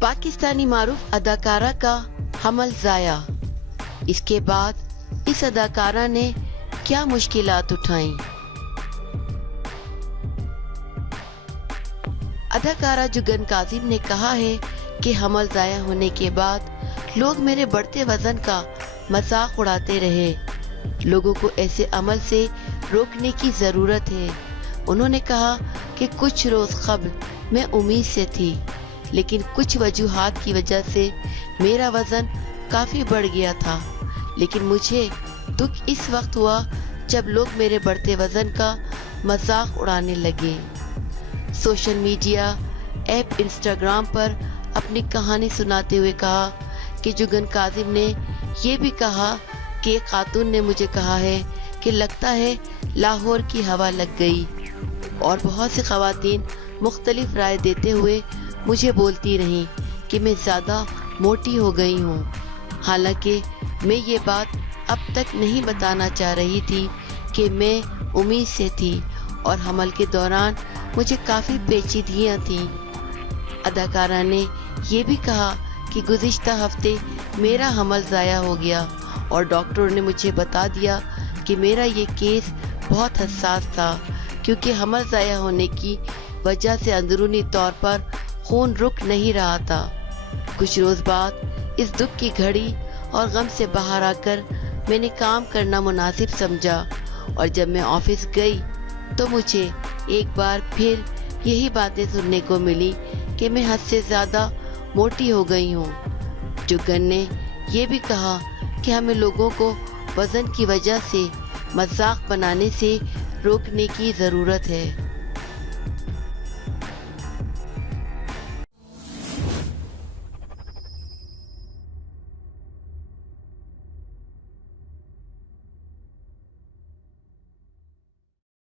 پاکستانی معروف اداکارہ کا حمل ضائع، اس کے بعد اس اداکارہ نے کیا مشکلات اٹھائیں؟ اداکارہ جگن کاظم نے کہا ہے کہ حمل ضائع ہونے کے بعد لوگ میرے بڑھتے وزن کا مذاق اڑاتے رہے۔ لوگوں کو ایسے عمل سے روکنے کی ضرورت ہے۔ انہوں نے کہا کہ کچھ روز قبل میں امید سے تھی، لیکن کچھ وجوہات کی وجہ سے میرا وزن کافی بڑھ گیا تھا، لیکن مجھے دکھ اس وقت ہوا جب لوگ میرے بڑھتے وزن کا مذاق اڑانے لگے۔ سوشل میڈیا ایپ انسٹاگرام پر اپنی کہانی سناتے ہوئے کہا کہ جگن کاظم نے یہ بھی کہا کہ ایک خاتون نے مجھے کہا ہے کہ لگتا ہے لاہور کی ہوا لگ گئی، اور بہت سی خواتین مختلف رائے دیتے ہوئے مجھے بولتی رہیں کہ میں زیادہ موٹی ہو گئی ہوں۔ حالانکہ میں یہ بات اب تک نہیں بتانا چاہ رہی تھی کہ میں امید سے تھی، اور حمل کے دوران مجھے کافی پیچیدگیاں تھیں۔ اداکارہ نے یہ بھی کہا کہ گزشتہ ہفتے میرا حمل ضائع ہو گیا، اور ڈاکٹر نے مجھے بتا دیا کہ میرا یہ کیس بہت حساس تھا، کیونکہ حمل ضائع ہونے کی وجہ سے اندرونی طور پر خون رک نہیں رہا تھا۔ کچھ روز بعد اس دکھ کی گھڑی اور غم سے باہر آ کر میں نے کام کرنا مناسب سمجھا، اور جب میں آفس گئی تو مجھے ایک بار پھر یہی باتیں سننے کو ملی کہ میں حد سے زیادہ موٹی ہو گئی ہوں۔ جگن نے یہ بھی کہا کہ ہمیں لوگوں کو وزن کی وجہ سے مذاق بنانے سے روکنے کی ضرورت ہے۔